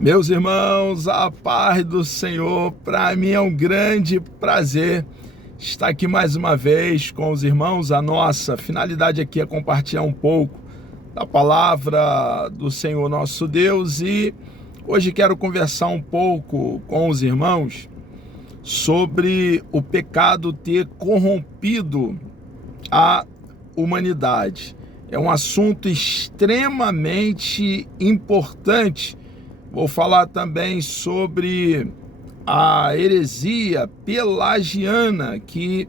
Meus irmãos, a paz do Senhor, para mim é um grande prazer estar aqui mais uma vez com os irmãos. A nossa finalidade aqui é compartilhar um pouco da palavra do Senhor nosso Deus, e hoje quero conversar um pouco com os irmãos sobre o pecado ter corrompido a humanidade. É um assunto extremamente importante. Vou falar também sobre a heresia pelagiana, que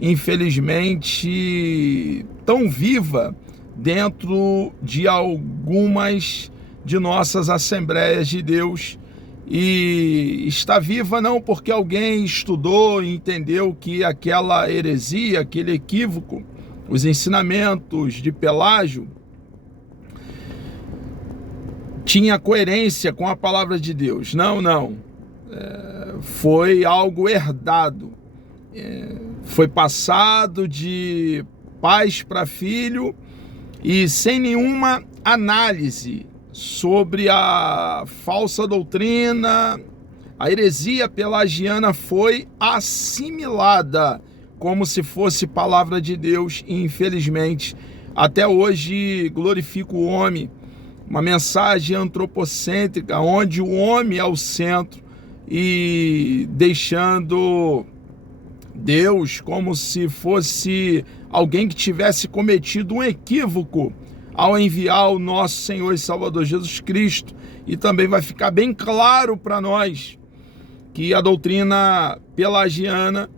infelizmente tão viva dentro de algumas de nossas Assembleias de Deus. E está viva não porque alguém estudou e entendeu que aquela heresia, aquele equívoco, os ensinamentos de Pelágio tinha coerência com a palavra de Deus. Não. Foi algo herdado. Foi passado de pais para filho e sem nenhuma análise sobre a falsa doutrina. A heresia pelagiana foi assimilada como se fosse palavra de Deus e infelizmente até hoje glorifica o homem. Uma mensagem antropocêntrica, onde o homem é o centro e deixando Deus como se fosse alguém que tivesse cometido um equívoco ao enviar o nosso Senhor e Salvador Jesus Cristo. E também vai ficar bem claro para nós que a doutrina pelagiana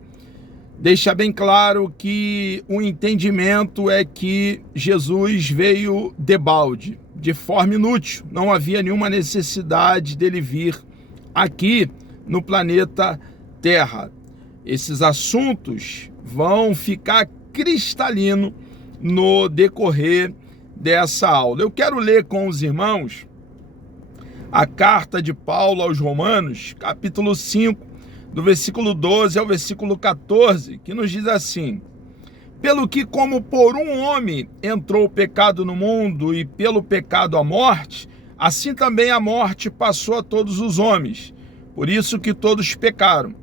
deixa bem claro que o entendimento é que Jesus veio debalde, de forma inútil. Não havia nenhuma necessidade dele vir aqui no planeta Terra. Esses assuntos vão ficar cristalinos no decorrer dessa aula. Eu quero ler com os irmãos a carta de Paulo aos Romanos, capítulo 5, do versículo 12 ao versículo 14, que nos diz assim: pelo que, como por um homem entrou o pecado no mundo, e pelo pecado a morte, assim também a morte passou a todos os homens. Por isso que todos pecaram.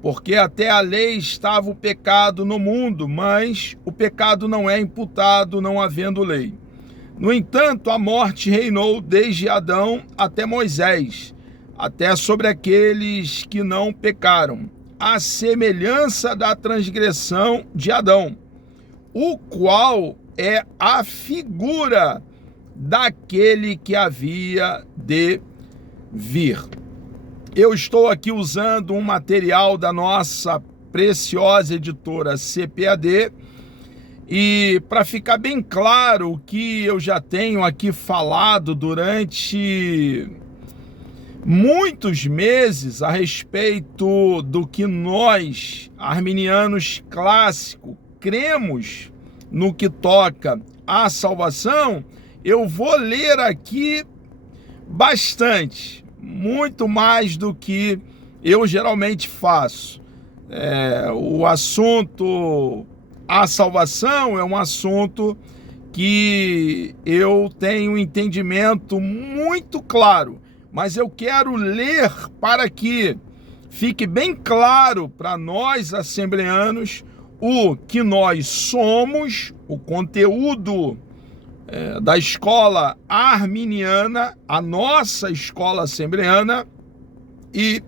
Porque até a lei estava o pecado no mundo, mas o pecado não é imputado não havendo lei. No entanto, a morte reinou desde Adão até Moisés, até sobre aqueles que não pecaram, à semelhança da transgressão de Adão, o qual é a figura daquele que havia de vir. Eu estou aqui usando um material da nossa preciosa editora CPAD, e para ficar bem claro o que eu já tenho aqui falado durante muitos meses a respeito do que nós, arminianos clássicos, cremos no que toca à salvação, eu vou ler aqui bastante, muito mais do que eu geralmente faço. O assunto a salvação é um assunto que eu tenho um entendimento muito claro, mas eu quero ler para que fique bem claro para nós assembleanos o que nós somos, o conteúdo da escola arminiana, a nossa escola assembleana, e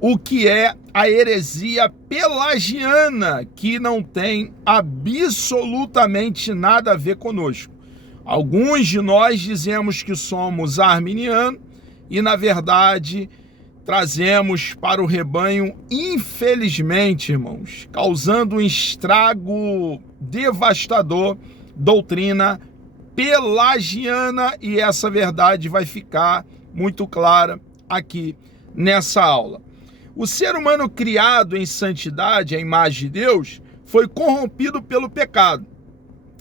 o que é a heresia pelagiana, que não tem absolutamente nada a ver conosco. Alguns de nós dizemos que somos arminianos e, na verdade, trazemos para o rebanho, infelizmente, irmãos, causando um estrago devastador, doutrina pelagiana, e essa verdade vai ficar muito clara aqui nessa aula. O ser humano criado em santidade, à imagem de Deus, foi corrompido pelo pecado,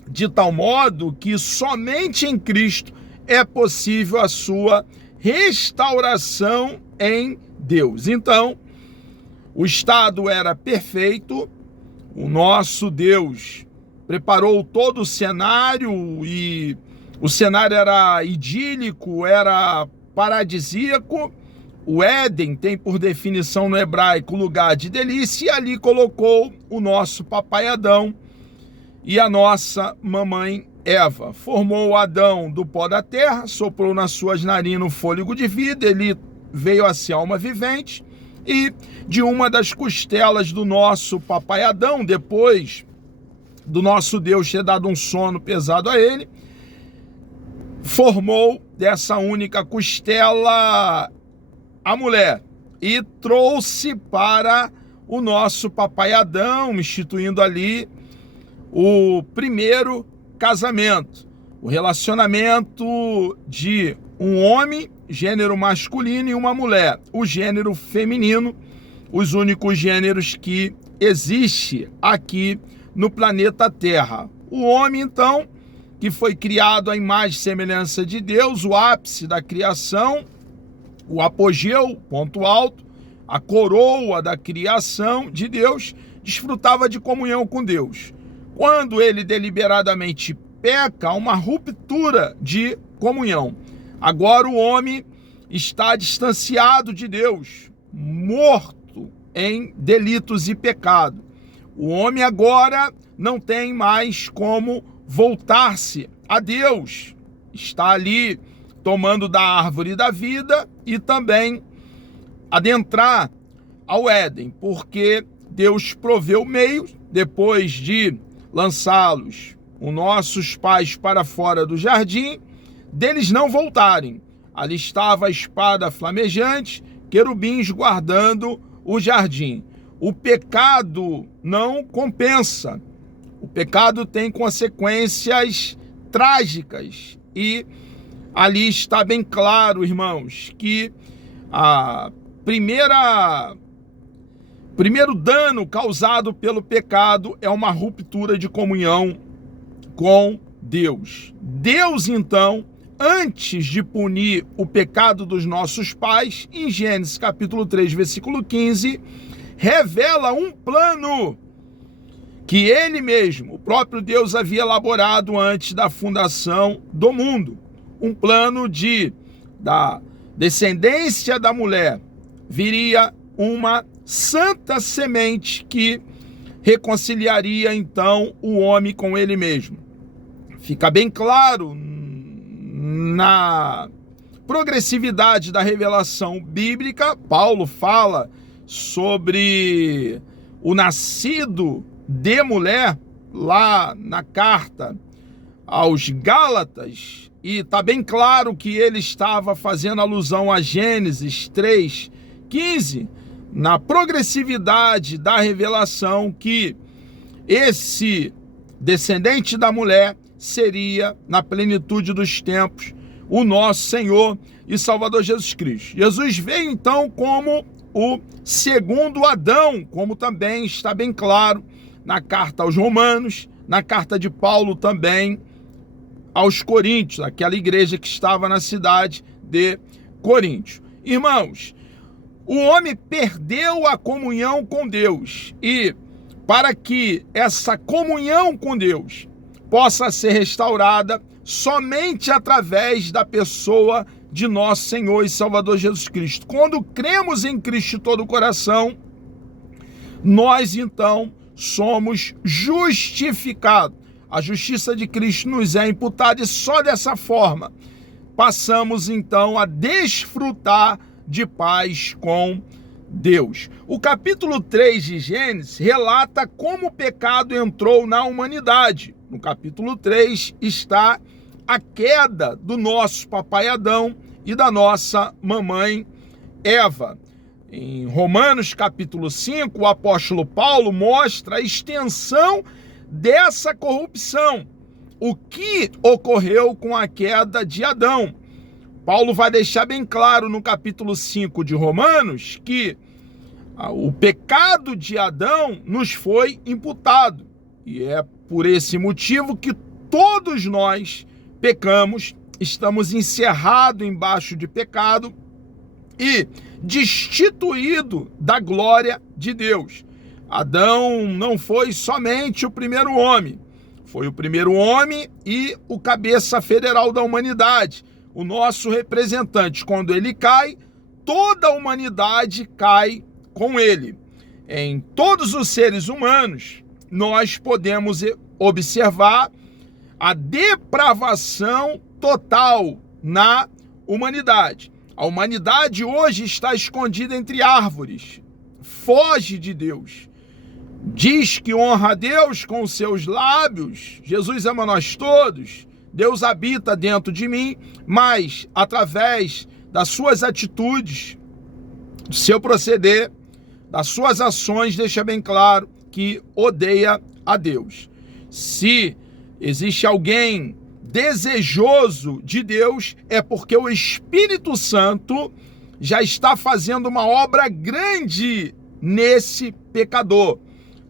de tal modo que somente em Cristo é possível a sua restauração em Deus. Então, o estado era perfeito, o nosso Deus preparou todo o cenário, e o cenário era idílico, era paradisíaco. O Éden tem por definição no hebraico lugar de delícia, e ali colocou o nosso papai Adão e a nossa mamãe Eva. Formou Adão do pó da terra, soprou nas suas narinas o fôlego de vida, ele veio a ser alma vivente, e de uma das costelas do nosso papai Adão, depois do nosso Deus ter dado um sono pesado a ele, formou dessa única costela a mulher e trouxe para o nosso papai Adão, instituindo ali o primeiro casamento, o relacionamento de um homem, gênero masculino, e uma mulher, o gênero feminino, os únicos gêneros que existe aqui no planeta Terra. O homem, então, que foi criado à imagem e semelhança de Deus, o ápice da criação, o apogeu, ponto alto, a coroa da criação de Deus, desfrutava de comunhão com Deus. Quando ele deliberadamente peca, há uma ruptura de comunhão. Agora o homem está distanciado de Deus, morto em delitos e pecado. O homem agora não tem mais como voltar-se a Deus. Está ali tomando da árvore da vida e também adentrar ao Éden, porque Deus proveu meios, depois de lançá-los, os nossos pais, para fora do jardim, deles não voltarem. Ali estava a espada flamejante, querubins guardando o jardim. O pecado não compensa. O pecado tem consequências trágicas, e ali está bem claro, irmãos, que primeiro dano causado pelo pecado é uma ruptura de comunhão com Deus. Deus, então, antes de punir o pecado dos nossos pais, em Gênesis capítulo 3, versículo 15, revela um plano que ele mesmo, o próprio Deus, havia elaborado antes da fundação do mundo. Um plano da descendência da mulher viria uma santa semente que reconciliaria então o homem com ele mesmo. Fica bem claro na progressividade da revelação bíblica. Paulo fala sobre o nascido de mulher lá na carta aos Gálatas, e está bem claro que ele estava fazendo alusão a Gênesis 3:15, na progressividade da revelação, que esse descendente da mulher seria, na plenitude dos tempos, o nosso Senhor e Salvador Jesus Cristo. Jesus veio então como o segundo Adão, como também está bem claro na carta aos Romanos, na carta de Paulo também aos Coríntios, aquela igreja que estava na cidade de Coríntio. Irmãos, o homem perdeu a comunhão com Deus, e para que essa comunhão com Deus possa ser restaurada, somente através da pessoa de nosso Senhor e Salvador Jesus Cristo. Quando cremos em Cristo de todo o coração, nós então somos justificados. A justiça de Cristo nos é imputada, e só dessa forma passamos então a desfrutar de paz com Deus. O capítulo 3 de Gênesis relata como o pecado entrou na humanidade. No capítulo 3 está a queda do nosso papai Adão e da nossa mamãe Eva. Em Romanos capítulo 5, o apóstolo Paulo mostra a extensão dessa corrupção, o que ocorreu com a queda de Adão. Paulo vai deixar bem claro no capítulo 5 de Romanos que o pecado de Adão nos foi imputado, e é por esse motivo que todos nós pecamos, estamos encerrados embaixo de pecado e destituído da glória de Deus. Adão não foi somente o primeiro homem, foi o primeiro homem e o cabeça federal da humanidade. o nosso representante. Quando ele cai, toda a humanidade cai com ele. Em todos os seres humanos, nós podemos observar a depravação total na humanidade. A humanidade hoje está escondida entre árvores, foge de Deus. Diz que honra a Deus com os seus lábios, Jesus ama nós todos, Deus habita dentro de mim, mas através das suas atitudes, do seu proceder, das suas ações, deixa bem claro que odeia a Deus. Se existe alguém desejoso de Deus, é porque o Espírito Santo já está fazendo uma obra grande nesse pecador.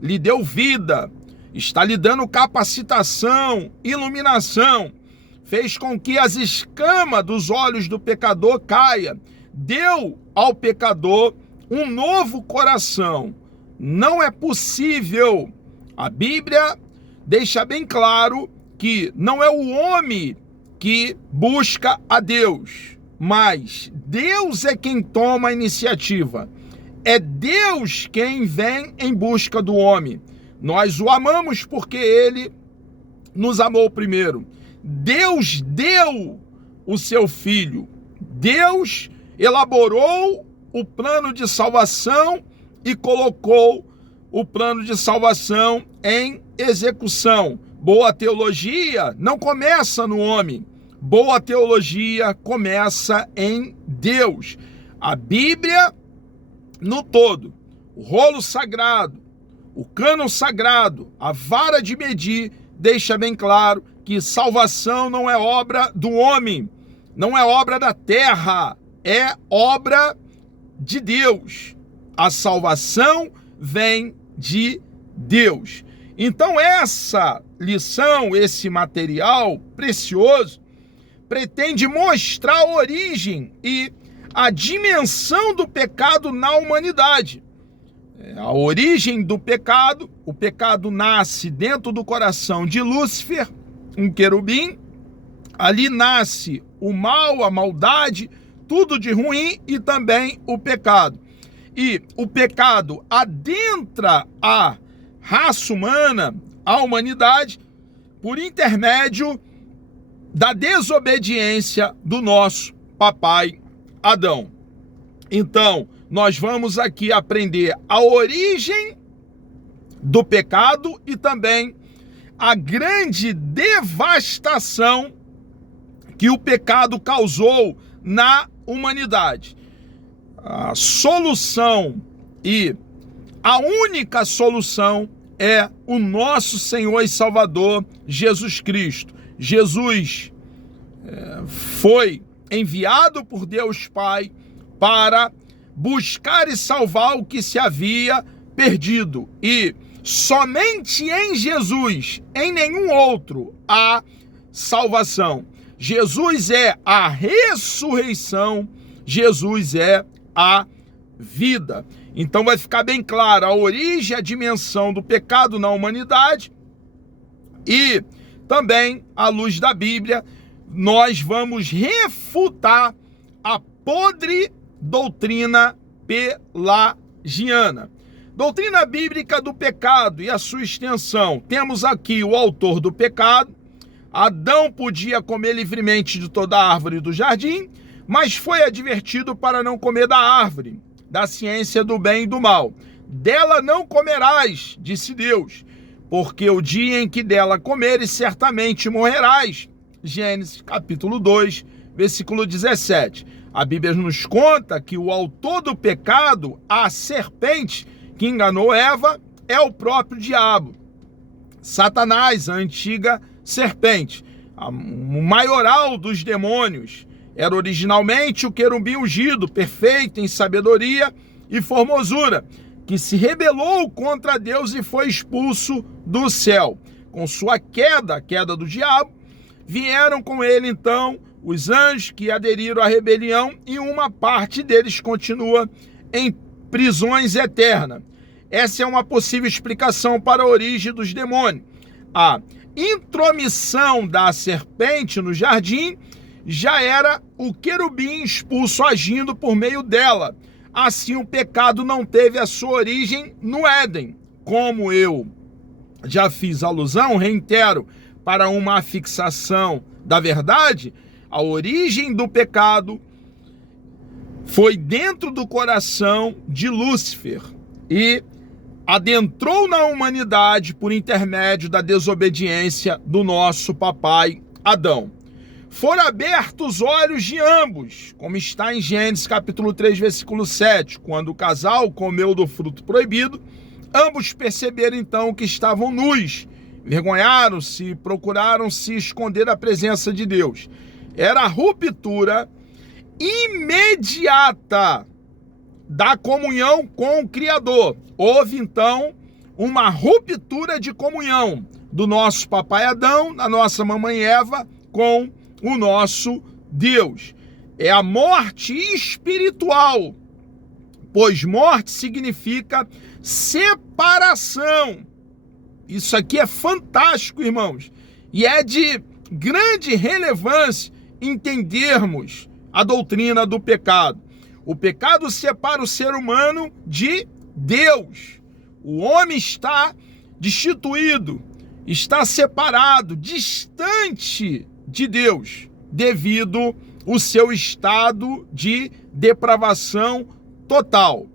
Lhe deu vida, está lhe dando capacitação, iluminação, fez com que as escamas dos olhos do pecador caia, deu ao pecador um novo coração. Não é possível. A Bíblia deixa bem claro que não é o homem que busca a Deus, mas Deus é quem toma a iniciativa. É Deus quem vem em busca do homem. Nós o amamos porque ele nos amou primeiro. Deus deu o seu Filho. Deus elaborou o plano de salvação e colocou o plano de salvação em execução. Boa teologia não começa no homem. Boa teologia começa em Deus. A Bíblia no todo, o rolo sagrado, o cânon sagrado, a vara de medir, deixa bem claro que salvação não é obra do homem, não é obra da terra, é obra de Deus. A salvação vem de Deus. Então essa lição, esse material precioso, pretende mostrar a origem e a dimensão do pecado na humanidade. A origem do pecado, o pecado nasce dentro do coração de Lúcifer, um querubim, ali nasce o mal, a maldade, tudo de ruim e também o pecado. E o pecado adentra a raça humana, a humanidade, por intermédio da desobediência do nosso papai Adão. Então, nós vamos aqui aprender a origem do pecado e também a grande devastação que o pecado causou na humanidade. A solução e a única solução é o nosso Senhor e Salvador Jesus Cristo. Jesus foi enviado por Deus Pai para buscar e salvar o que se havia perdido. E somente em Jesus, em nenhum outro, há salvação. Jesus é a ressurreição, Jesus é a vida. Então vai ficar bem claro a origem, a dimensão do pecado na humanidade e também, à luz da Bíblia, nós vamos refutar a podre doutrina pelagiana. Doutrina bíblica do pecado e a sua extensão. Temos aqui o autor do pecado. Adão podia comer livremente de toda a árvore do jardim, mas foi advertido para não comer da árvore, da ciência do bem e do mal. Dela não comerás, disse Deus, porque o dia em que dela comeres, certamente morrerás. Gênesis capítulo 2, versículo 17. A Bíblia nos conta que o autor do pecado, a serpente que enganou Eva, é o próprio diabo. Satanás, a antiga serpente, o maioral dos demônios, era originalmente o querubim ungido, perfeito em sabedoria e formosura, que se rebelou contra Deus e foi expulso do céu. Com sua queda, a queda do diabo, vieram com ele então os anjos que aderiram à rebelião e uma parte deles continua em prisões eternas. Essa é uma possível explicação para a origem dos demônios. A intromissão da serpente no jardim já era o querubim expulso agindo por meio dela. Assim o pecado não teve a sua origem no Éden. Como eu já fiz alusão, reitero, para uma fixação da verdade, a origem do pecado foi dentro do coração de Lúcifer e adentrou na humanidade por intermédio da desobediência do nosso papai Adão. Foram abertos os olhos de ambos, como está em Gênesis capítulo 3, versículo 7. Quando o casal comeu do fruto proibido, ambos perceberam então que estavam nus, envergonharam-se e procuraram se esconder da presença de Deus. Era a ruptura imediata da comunhão com o Criador. Houve então uma ruptura de comunhão do nosso papai Adão, da nossa mamãe Eva, com o nosso Deus. É a morte espiritual, pois morte significa separação. Isso aqui é fantástico, irmãos, e é de grande relevância entendermos a doutrina do pecado. O pecado separa o ser humano de Deus. O homem está destituído, está separado, distante de Deus, devido ao seu estado de depravação total.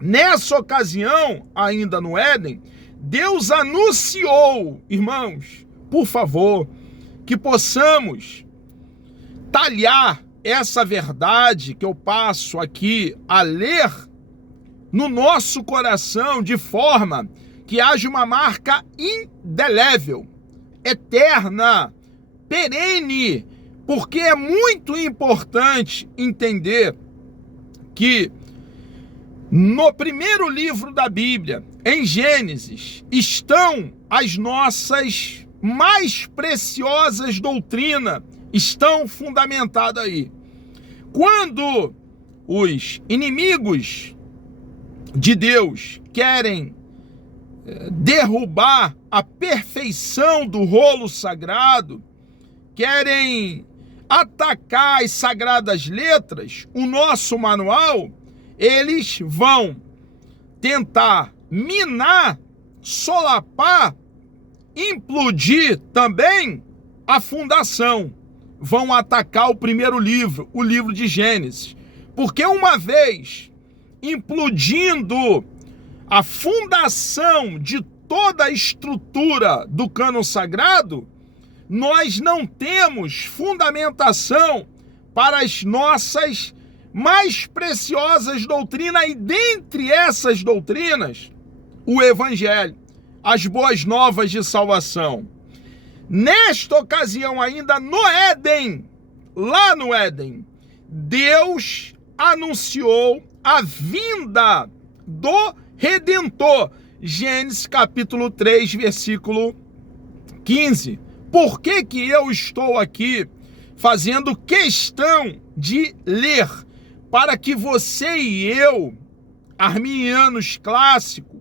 Nessa ocasião, ainda no Éden, Deus anunciou, irmãos, por favor, que possamos talhar essa verdade que eu passo aqui a ler no nosso coração de forma que haja uma marca indelével, eterna, perene, porque é muito importante entender que no primeiro livro da Bíblia, em Gênesis, estão as nossas mais preciosas doutrinas, estão fundamentadas aí. Quando os inimigos de Deus querem derrubar a perfeição do rolo sagrado, querem atacar as sagradas letras, o nosso manual, eles vão tentar minar, solapar, implodir também a fundação. Vão atacar o primeiro livro, o livro de Gênesis. Porque uma vez implodindo a fundação de toda a estrutura do cânon sagrado, nós não temos fundamentação para as nossas mais preciosas doutrinas, e dentre essas doutrinas, o Evangelho, as boas novas de salvação. Nesta ocasião ainda no Éden, lá no Éden, Deus anunciou a vinda do Redentor. Gênesis capítulo 3, versículo 15. Por que que eu estou aqui fazendo questão de ler? Para que você e eu, arminianos clássico,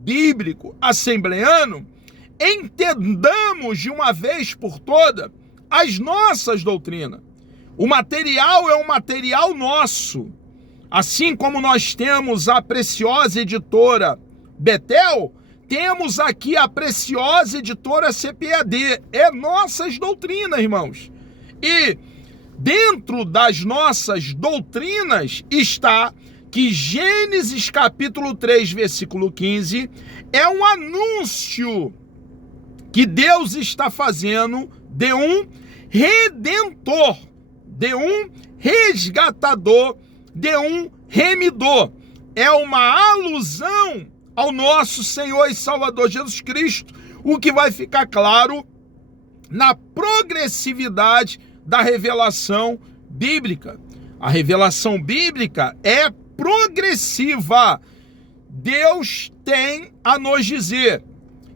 bíblico, assembleano, entendamos de uma vez por toda as nossas doutrinas. O material é um material nosso. Assim como nós temos a preciosa editora Betel, temos aqui a preciosa editora CPAD. É nossas doutrinas, irmãos. E dentro das nossas doutrinas está que Gênesis capítulo 3, versículo 15, é um anúncio que Deus está fazendo de um redentor, de um resgatador, de um remidor. É uma alusão ao nosso Senhor e Salvador Jesus Cristo, o que vai ficar claro na progressividade da revelação bíblica. A revelação bíblica é progressiva. Deus tem a nos dizer,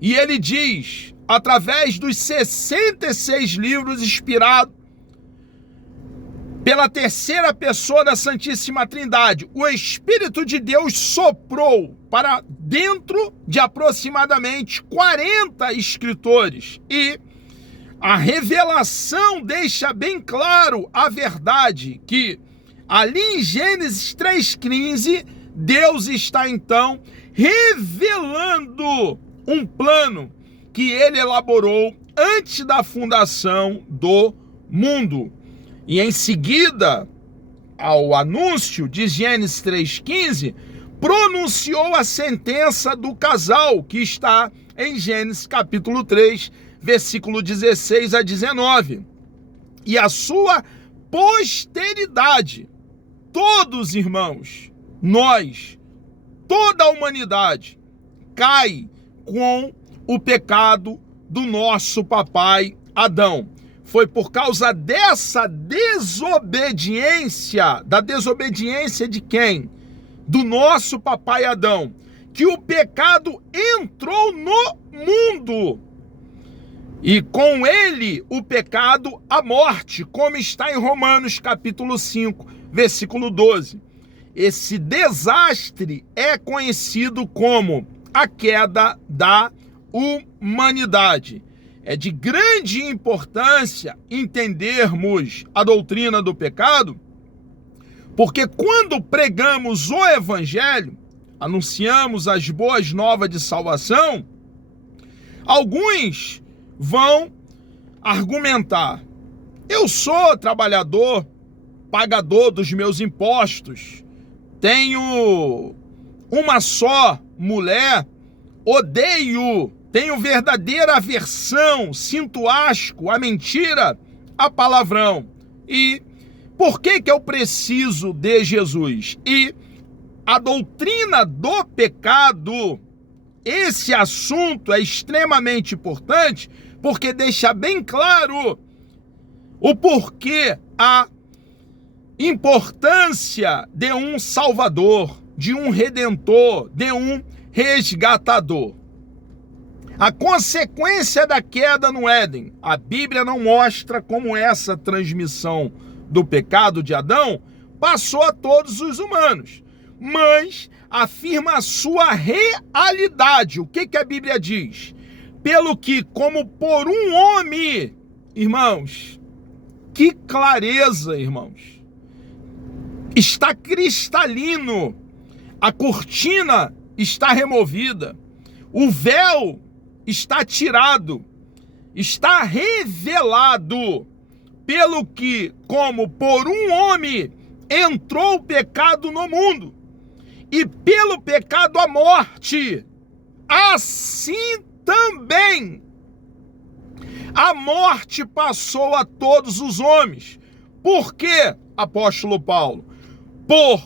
e ele diz, através dos 66 livros inspirados pela terceira pessoa da Santíssima Trindade, o Espírito de Deus soprou para dentro de aproximadamente 40 escritores, e A revelação deixa bem claro a verdade que ali em Gênesis 3,15, Deus está então revelando um plano que ele elaborou antes da fundação do mundo. E em seguida, ao anúncio de Gênesis 3,15, pronunciou a sentença do casal, que está em Gênesis capítulo 3, versículo 16 a 19. E a sua posteridade, todos irmãos, nós, toda a humanidade, cai com o pecado do nosso papai Adão. Foi por causa dessa desobediência, da desobediência de quem? Do nosso papai Adão, que o pecado entrou no mundo. E com ele, o pecado, a morte, como está em Romanos capítulo 5, versículo 12. Esse desastre é conhecido como a queda da humanidade. É de grande importância entendermos a doutrina do pecado, porque quando pregamos o evangelho, anunciamos as boas novas de salvação, alguns vão argumentar: eu sou trabalhador, pagador dos meus impostos, tenho uma só mulher, tenho verdadeira aversão, sinto asco, a mentira, a palavrão. E por que eu preciso de Jesus? E a doutrina do pecado, esse assunto é extremamente importante, porque deixa bem claro o porquê, a importância de um Salvador, de um Redentor, de um resgatador. A consequência da queda no Éden, a Bíblia não mostra como essa transmissão do pecado de Adão passou a todos os humanos, mas afirma a sua realidade. O que a Bíblia diz? Pelo que, como por um homem, irmãos, que clareza, irmãos, está cristalino, a cortina está removida, o véu está tirado, está revelado, pelo que, como por um homem, entrou o pecado no mundo, e pelo pecado a morte, assim também a morte passou a todos os homens. Por quê, apóstolo Paulo? Por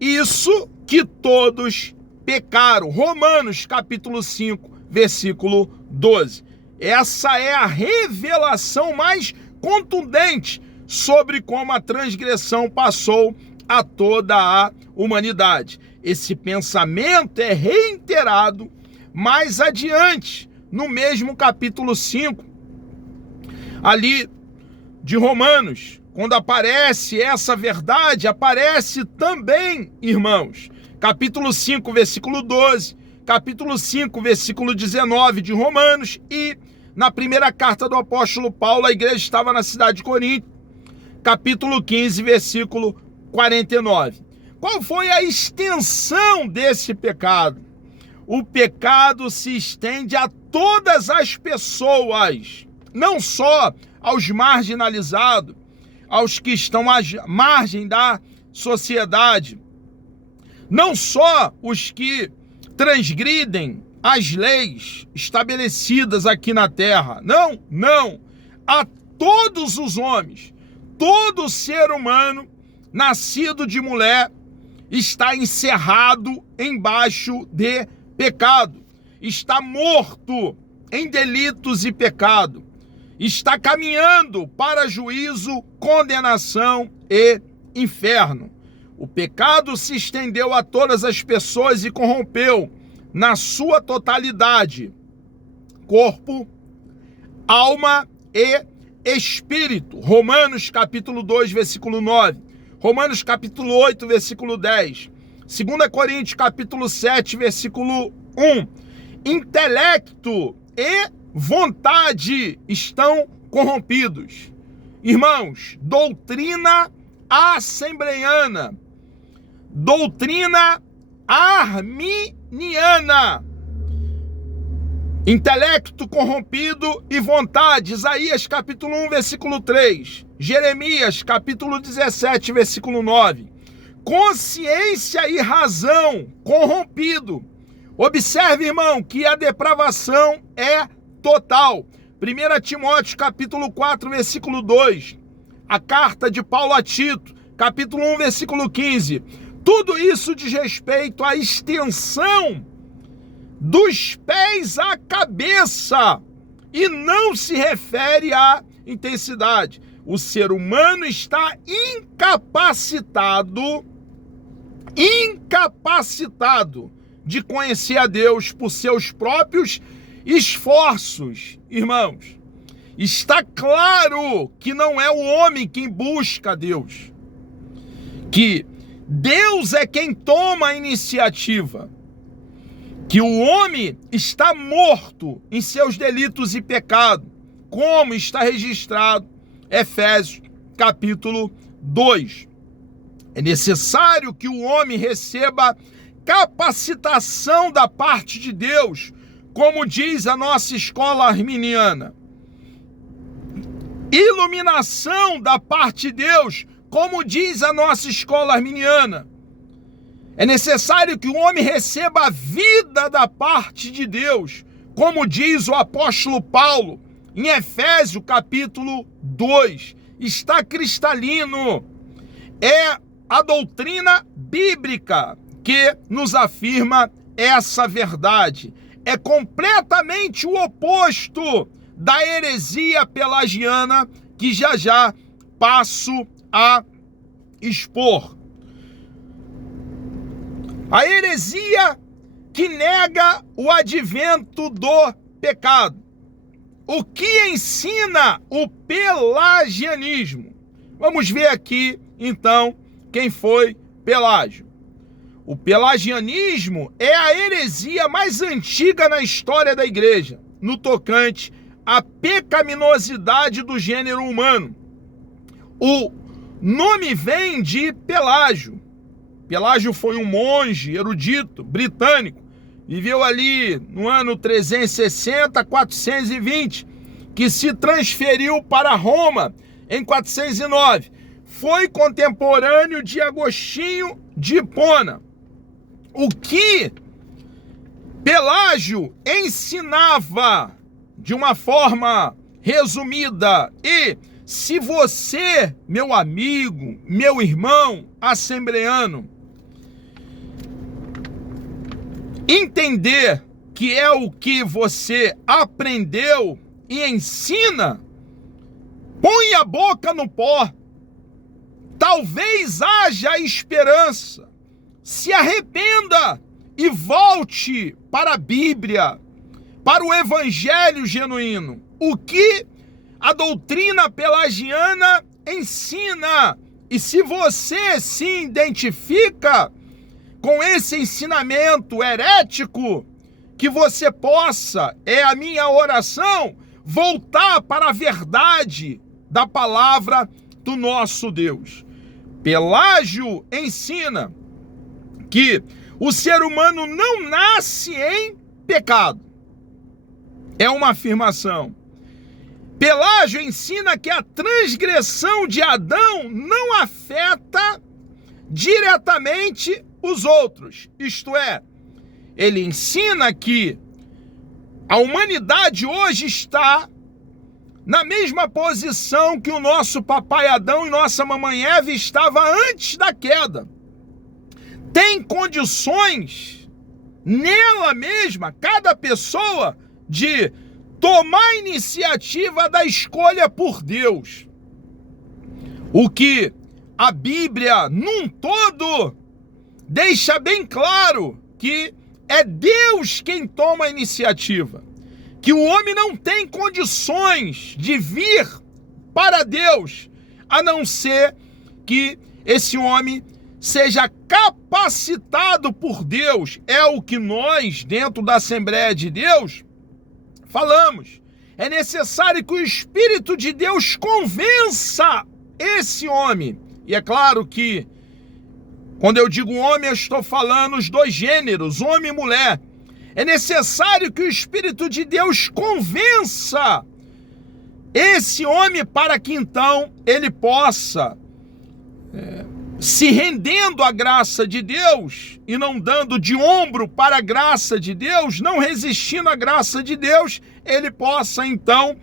isso que todos pecaram. Romanos capítulo 5, versículo 12. Essa é a revelação mais contundente sobre como a transgressão passou a toda a humanidade. Esse pensamento é reiterado mais adiante, no mesmo capítulo 5, ali de Romanos. Quando aparece essa verdade, aparece também, irmãos, capítulo 5, versículo 12, capítulo 5, versículo 19 de Romanos, e na primeira carta do apóstolo Paulo, a igreja estava na cidade de Corinto, capítulo 15, versículo 49. Qual foi a extensão desse pecado? O pecado se estende a todas as pessoas, não só aos marginalizados, aos que estão à margem da sociedade, não só os que transgridem as leis estabelecidas aqui na terra, não, a todos os homens, todo ser humano nascido de mulher está encerrado embaixo de pecado, está morto em delitos e pecado, está caminhando para juízo, condenação e inferno. O pecado se estendeu a todas as pessoas e corrompeu na sua totalidade corpo, alma e espírito. Romanos capítulo 2, versículo 9. Romanos capítulo 8, versículo 10. 2 Coríntios capítulo 7, versículo 1. Intelecto e vontade estão corrompidos. Irmãos, doutrina assembleiana, doutrina arminiana, intelecto corrompido e vontade. Isaías capítulo 1, versículo 3. Jeremias capítulo 17, versículo 9. Consciência e razão corrompido. Observe, irmão, que a depravação é total. 1 Timóteo capítulo 4, versículo 2. A carta de Paulo a Tito, capítulo 1, versículo 15. Tudo isso diz respeito à extensão dos pés à cabeça e não se refere à intensidade. O ser humano está incapacitado de conhecer a Deus por seus próprios esforços. Irmãos, está claro que não é o homem quem busca a Deus, que Deus é quem toma a iniciativa, que o homem está morto em seus delitos e pecados, como está registrado Efésios capítulo 2. É necessário que o homem receba capacitação da parte de Deus, como diz a nossa escola arminiana. Iluminação da parte de Deus, como diz a nossa escola arminiana. É necessário que o homem receba a vida da parte de Deus, como diz o apóstolo Paulo, em Efésios capítulo 2. Está cristalino. É a doutrina bíblica que nos afirma essa verdade. É completamente o oposto da heresia pelagiana, que já passo a expor. A heresia que nega o advento do pecado. O que ensina o pelagianismo? Vamos ver aqui, então, quem foi Pelágio. O pelagianismo é a heresia mais antiga na história da igreja, no tocante à pecaminosidade do gênero humano. O nome vem de Pelágio. Pelágio foi um monge erudito britânico, viveu ali no ano 360 a 420, que se transferiu para Roma em 409. Foi contemporâneo de Agostinho de Hipona. O que Pelágio ensinava de uma forma resumida, e se você, meu amigo, meu irmão assembleano, entender que é o que você aprendeu e ensina, põe a boca no pó. Talvez haja esperança. Se arrependa e volte para a Bíblia, para o Evangelho genuíno. O que a doutrina pelagiana ensina. E se você se identifica com esse ensinamento herético, que você possa, é a minha oração, voltar para a verdade da palavra do nosso Deus. Pelágio ensina que o ser humano não nasce em pecado. É uma afirmação. Pelágio ensina que a transgressão de Adão não afeta diretamente os outros. Isto é, ele ensina que a humanidade hoje está na mesma posição que o nosso papai Adão e nossa mamãe Eva estava antes da queda. Tem condições nela mesma, cada pessoa, de tomar a iniciativa da escolha por Deus. O que a Bíblia, num todo, deixa bem claro que é Deus quem toma a iniciativa. Que o homem não tem condições de vir para Deus, a não ser que esse homem seja capacitado por Deus. É o que nós, dentro da Assembleia de Deus, falamos. É necessário que o Espírito de Deus convença esse homem. E é claro que, quando eu digo homem, eu estou falando os dois gêneros, homem e mulher. É necessário que o Espírito de Deus convença esse homem para que então ele possa, se rendendo à graça de Deus e não dando de ombro para a graça de Deus, não resistindo à graça de Deus, ele possa então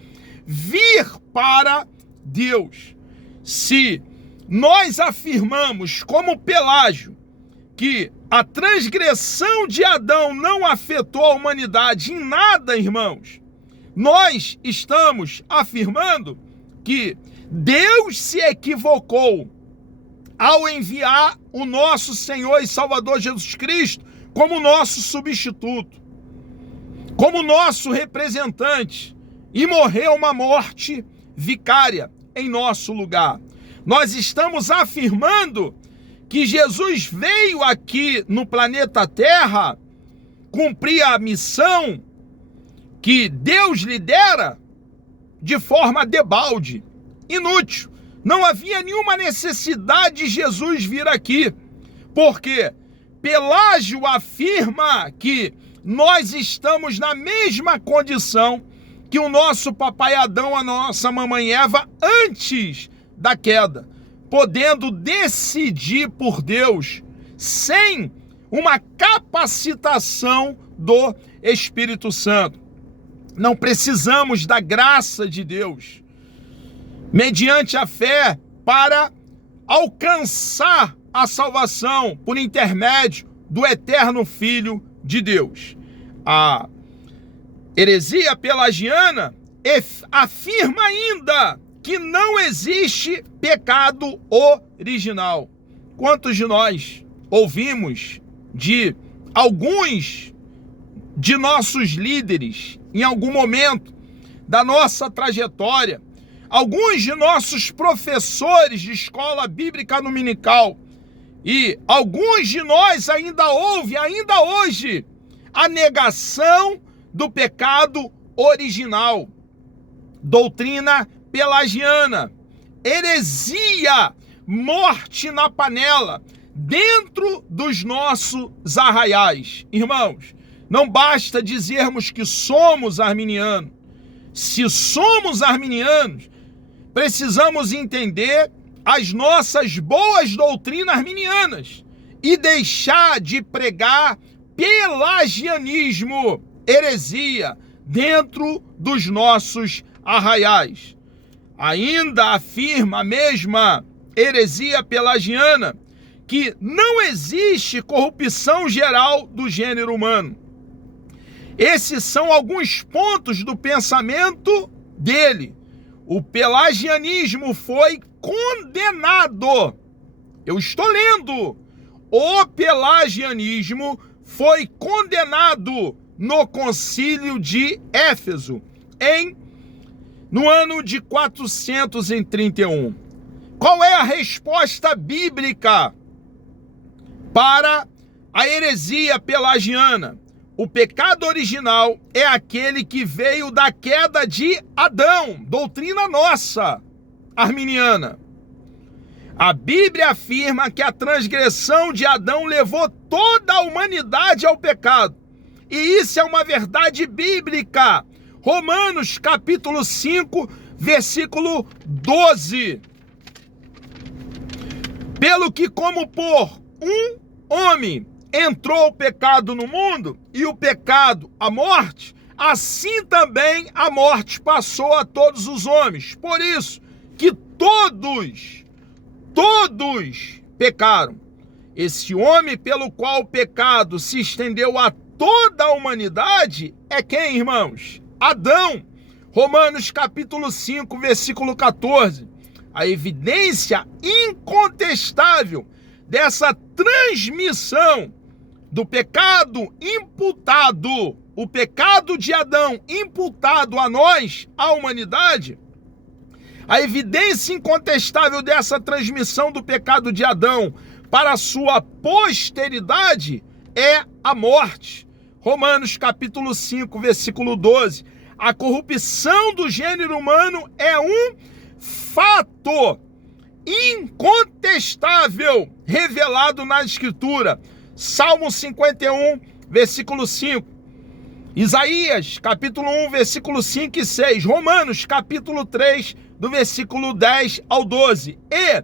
vir para Deus. Se nós afirmamos, como Pelágio, que a transgressão de Adão não afetou a humanidade em nada, irmãos, nós estamos afirmando que Deus se equivocou ao enviar o nosso Senhor e Salvador Jesus Cristo como nosso substituto, como nosso representante, e morreu uma morte vicária em nosso lugar. Nós estamos afirmando que Jesus veio aqui no planeta Terra cumprir a missão que Deus lhe dera de forma debalde, inútil. Não havia nenhuma necessidade de Jesus vir aqui, porque Pelágio afirma que nós estamos na mesma condição que o nosso papai Adão, a nossa mamãe Eva, antes da queda, podendo decidir por Deus, sem uma capacitação do Espírito Santo. Não precisamos da graça de Deus, mediante a fé, para alcançar a salvação por intermédio do eterno Filho de Deus. A heresia pelagiana afirma ainda que não existe pecado original. Quantos de nós ouvimos de alguns de nossos líderes, em algum momento da nossa trajetória, alguns de nossos professores de escola bíblica dominical, e alguns de nós ainda ouvem, ainda hoje, a negação do pecado original, doutrina pelagiana, heresia, morte na panela, dentro dos nossos arraiais. Irmãos, não basta dizermos que somos arminianos. Se somos arminianos, precisamos entender as nossas boas doutrinas arminianas e deixar de pregar pelagianismo, heresia, dentro dos nossos arraiais. Ainda afirma a mesma heresia pelagiana que não existe corrupção geral do gênero humano. Esses são alguns pontos do pensamento dele. O pelagianismo foi condenado. Eu estou lendo. O pelagianismo foi condenado no concílio de Éfeso, no ano de 431. Qual é a resposta bíblica para a heresia pelagiana? O pecado original é aquele que veio da queda de Adão, doutrina nossa, arminiana. A Bíblia afirma que a transgressão de Adão levou toda a humanidade ao pecado. E isso é uma verdade bíblica. Romanos capítulo 5, versículo 12. Pelo que como por um homem entrou o pecado no mundo, e o pecado a morte, assim também a morte passou a todos os homens. Por isso que todos pecaram. Esse homem pelo qual o pecado se estendeu a toda a humanidade é quem, irmãos? Adão. Romanos capítulo 5, versículo 14. A evidência incontestável dessa transmissão do pecado imputado, o pecado de Adão imputado a nós, a humanidade, a evidência incontestável dessa transmissão do pecado de Adão para a sua posteridade é a morte. Romanos capítulo 5, versículo 12. A corrupção do gênero humano é um fato incontestável, revelado na Escritura. Salmo 51, versículo 5. Isaías, capítulo 1, versículo 5 e 6. Romanos, capítulo 3, do versículo 10 ao 12. E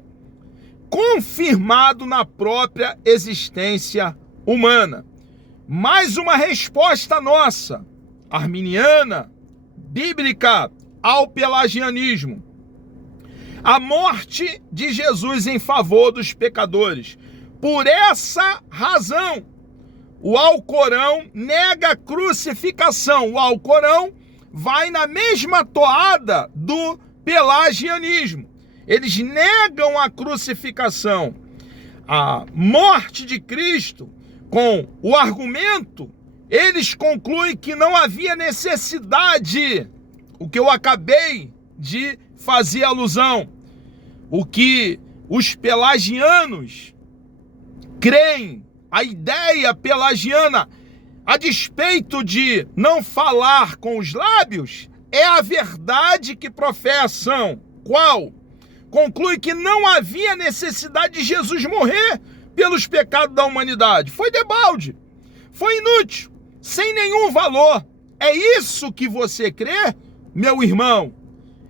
confirmado na própria existência humana. Mais uma resposta nossa, arminiana, bíblica, ao pelagianismo. A morte de Jesus em favor dos pecadores. Por essa razão, o Alcorão nega a crucificação. O Alcorão vai na mesma toada do pelagianismo. Eles negam a crucificação. A morte de Cristo, com o argumento, eles concluem que não havia necessidade, o que eu acabei de fazer alusão, o que os pelagianos creem, a ideia pelagiana, a despeito de não falar com os lábios, é a verdade que professam. Qual? Conclui que não havia necessidade de Jesus morrer pelos pecados da humanidade. Foi debalde, foi inútil, sem nenhum valor. É isso que você crê, meu irmão?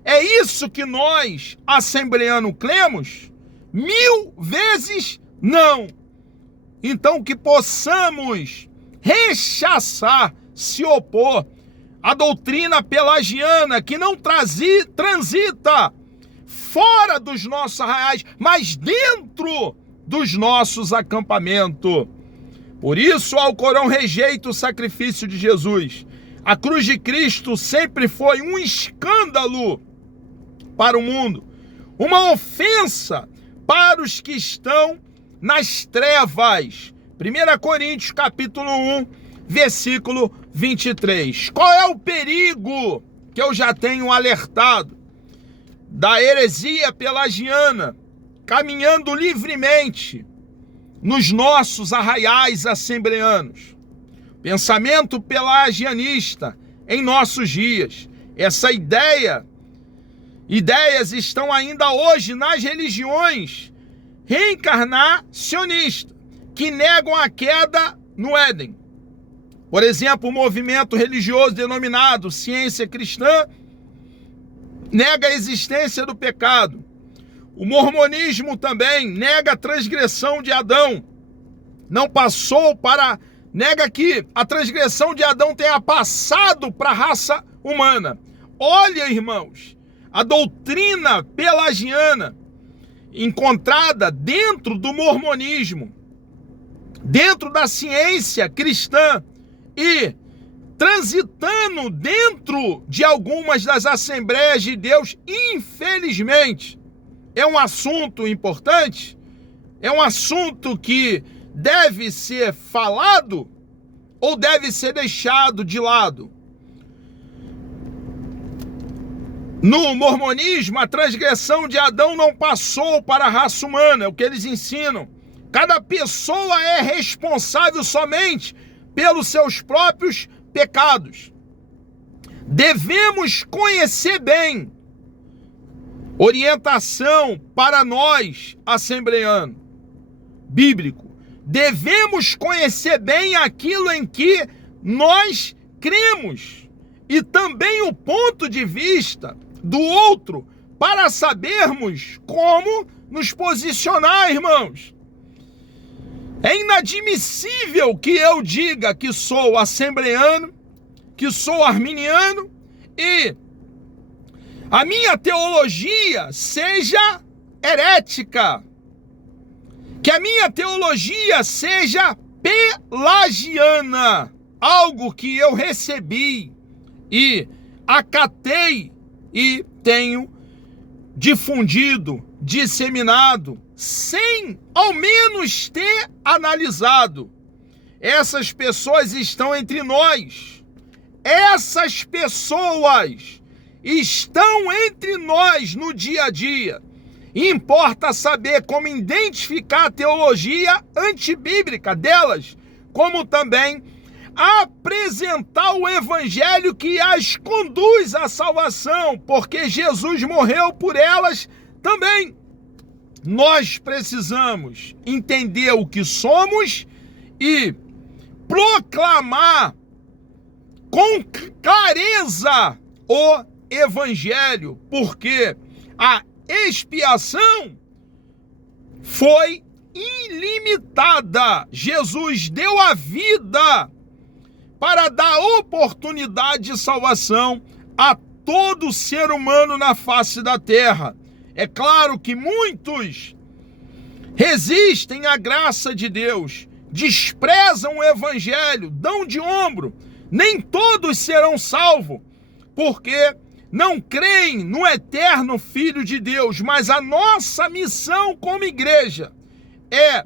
É isso que nós, assembleanos, cremos? 1000 vezes não. Então que possamos rechaçar, se opor à doutrina pelagiana que não transita fora dos nossos arraiais, mas dentro dos nossos acampamentos. Por isso, o Alcorão rejeita o sacrifício de Jesus. A cruz de Cristo sempre foi um escândalo para o mundo, uma ofensa para os que estão nas trevas. 1 Coríntios, capítulo 1, versículo 23. Qual é o perigo que eu já tenho alertado? Da heresia pelagiana, caminhando livremente nos nossos arraiais assembleanos. Pensamento pelagianista em nossos dias. Essa ideias estão ainda hoje nas religiões reencarnacionistas, que negam a queda no Éden. Por exemplo, o movimento religioso denominado Ciência Cristã nega a existência do pecado. O mormonismo também nega a transgressão de Adão. Nega que a transgressão de Adão tenha passado para a raça humana. Olha, irmãos, a doutrina pelagiana encontrada dentro do mormonismo, dentro da ciência cristã e transitando dentro de algumas das Assembleias de Deus, infelizmente, é um assunto importante, é um assunto que deve ser falado ou deve ser deixado de lado. No mormonismo, a transgressão de Adão não passou para a raça humana, é o que eles ensinam. Cada pessoa é responsável somente pelos seus próprios pecados. Devemos conhecer bem, orientação para nós, assembleanos, bíblico. Devemos conhecer bem aquilo em que nós cremos e também o ponto de vista do outro para sabermos como nos posicionar, irmãos. É inadmissível que eu diga que sou assembleano, que sou arminiano e a minha teologia seja herética, que a minha teologia seja pelagiana, algo que eu recebi e acatei e tenho difundido, disseminado, sem ao menos ter analisado. Essas pessoas estão entre nós. Essas pessoas estão entre nós no dia a dia. Importa saber como identificar a teologia antibíblica delas, como também apresentar o evangelho que as conduz à salvação, porque Jesus morreu por elas também. Nós precisamos entender o que somos e proclamar com clareza o evangelho, porque a expiação foi ilimitada. Jesus deu a vida para dar oportunidade de salvação a todo ser humano na face da terra. É claro que muitos resistem à graça de Deus, desprezam o evangelho, dão de ombro. Nem todos serão salvos, porque não creem no eterno Filho de Deus. Mas a nossa missão como igreja é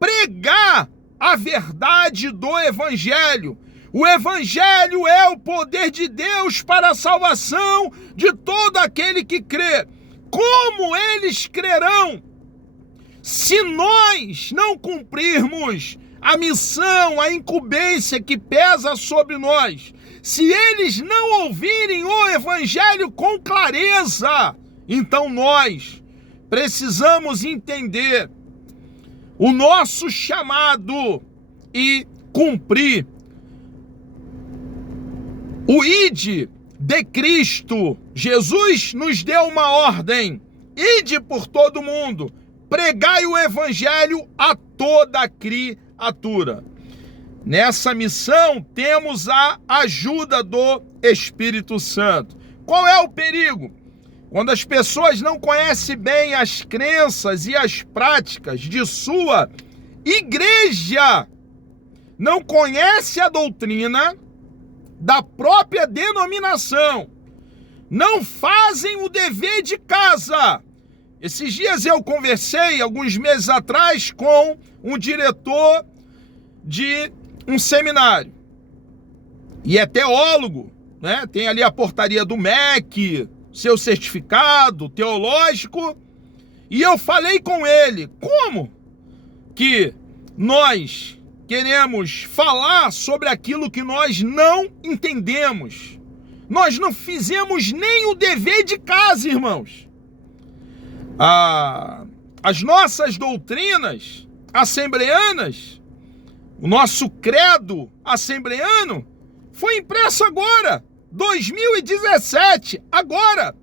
pregar a verdade do evangelho. O evangelho é o poder de Deus para a salvação de todo aquele que crê. Como eles crerão se nós não cumprirmos a missão, a incumbência que pesa sobre nós? Se eles não ouvirem o evangelho com clareza, então nós precisamos entender o nosso chamado e cumprir o ide de Cristo. Jesus nos deu uma ordem: ide por todo mundo, pregai o evangelho a toda criatura. Nessa missão temos a ajuda do Espírito Santo. Qual é o perigo? Quando as pessoas não conhecem bem as crenças e as práticas de sua igreja, não conhece a doutrina da própria denominação, não fazem o dever de casa. Esses dias eu conversei, alguns meses atrás, com um diretor de um seminário, e é teólogo, né? Tem ali a portaria do MEC, seu certificado teológico, e eu falei com ele, como que nós queremos falar sobre aquilo que nós não entendemos? Nós não fizemos nem o dever de casa, irmãos. As nossas doutrinas assembleanas, o nosso credo assembleano foi impresso agora, 2017, agora.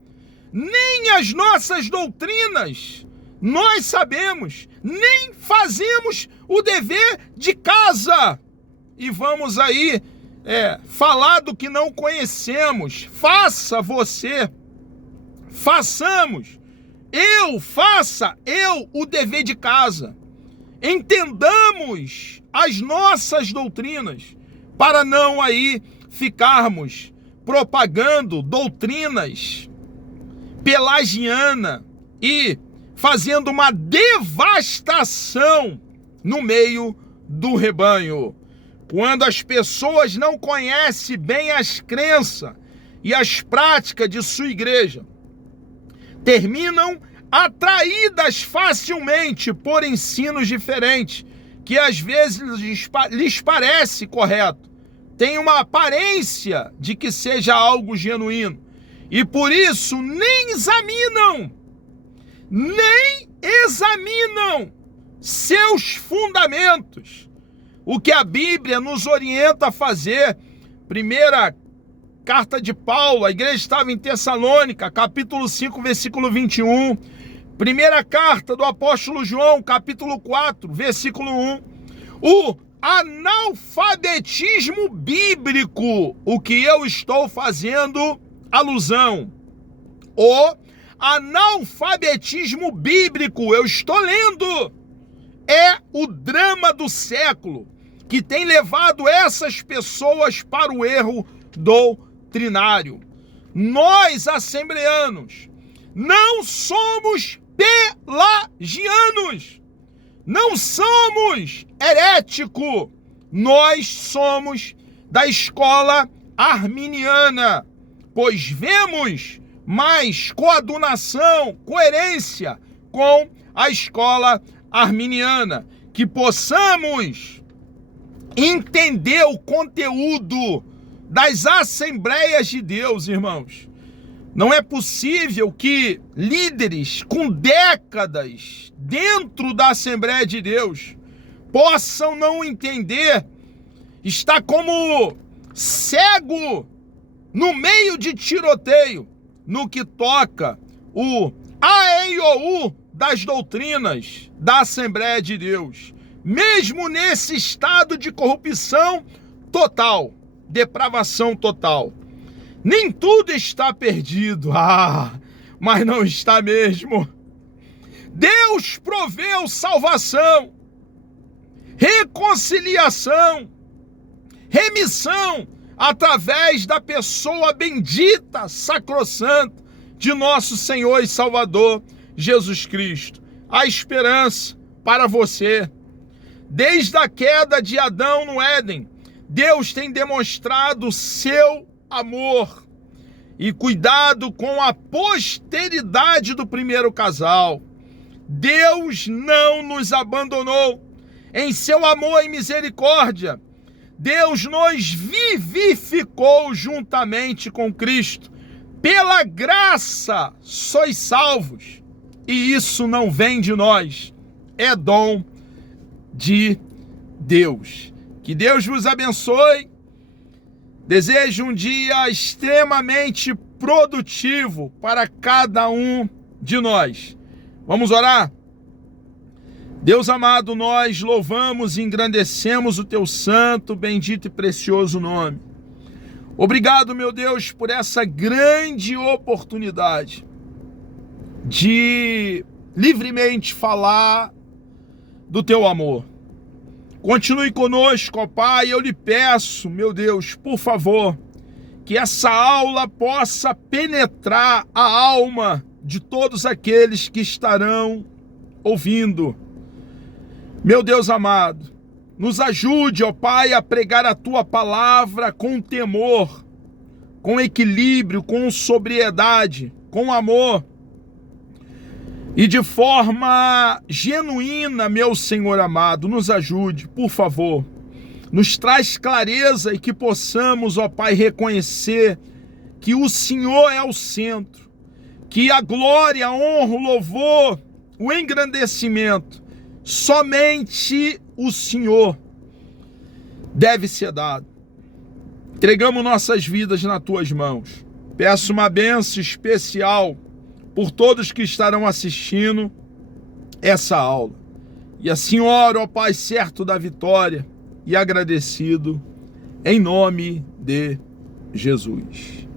Nem as nossas doutrinas nós sabemos, nem fazemos o dever de casa. E vamos aí falar do que não conhecemos. Faça você, façamos, faça eu o dever de casa. Entendamos as nossas doutrinas, para não aí ficarmos propagando doutrinas pelagiana e fazendo uma devastação no meio do rebanho. Quando as pessoas não conhecem bem as crenças e as práticas de sua igreja, terminam atraídas facilmente por ensinos diferentes, que às vezes lhes parece correto, tem uma aparência de que seja algo genuíno, e por isso nem examinam seus fundamentos. O que a Bíblia nos orienta a fazer. Primeira carta de Paulo, a igreja estava em Tessalônica, capítulo 5, versículo 21. Primeira carta do apóstolo João, capítulo 4, versículo 1. O analfabetismo bíblico, o que eu estou fazendo alusão. O analfabetismo bíblico, eu estou lendo, é o drama do século que tem levado essas pessoas para o erro doutrinário. Nós, assembleanos, não somos pelagianos, não somos heréticos, nós somos da escola arminiana, pois vemos mais coadunação, coerência com a escola arminiana, que possamos entender o conteúdo das Assembleias de Deus, irmãos. Não é possível que líderes com décadas dentro da Assembleia de Deus possam não entender, está como cego no meio de tiroteio, no que toca o A, E, I, O, U das doutrinas da Assembleia de Deus. Mesmo nesse estado de corrupção total, depravação total. Nem tudo está perdido, mas não está mesmo. Deus proveu salvação, reconciliação, remissão, através da pessoa bendita, sacrossanta, de nosso Senhor e Salvador, Jesus Cristo. A esperança para você. Desde a queda de Adão no Éden, Deus tem demonstrado seu amor e cuidado com a posteridade do primeiro casal. Deus não nos abandonou. Em seu amor e misericórdia, Deus nos vivificou juntamente com Cristo. Pela graça sois salvos. E isso não vem de nós, é dom de Deus. Que Deus vos abençoe. Desejo um dia extremamente produtivo para cada um de nós. Vamos orar? Deus amado, nós louvamos e engrandecemos o teu santo, bendito e precioso nome. Obrigado, meu Deus, por essa grande oportunidade de livremente falar do teu amor. Continue conosco, ó Pai, eu lhe peço, meu Deus, por favor, que essa aula possa penetrar a alma de todos aqueles que estarão ouvindo. Meu Deus amado, nos ajude, ó Pai, a pregar a tua palavra com temor, com equilíbrio, com sobriedade, com amor e de forma genuína, meu Senhor amado. Nos ajude, por favor. Nos traz clareza e que possamos, ó Pai, reconhecer que o Senhor é o centro, que a glória, a honra, o louvor, o engrandecimento, somente o Senhor deve ser dado. Entregamos nossas vidas nas tuas mãos. Peço uma bênção especial por todos que estarão assistindo essa aula. E assim oro, ó Pai, certo da vitória e agradecido, em nome de Jesus.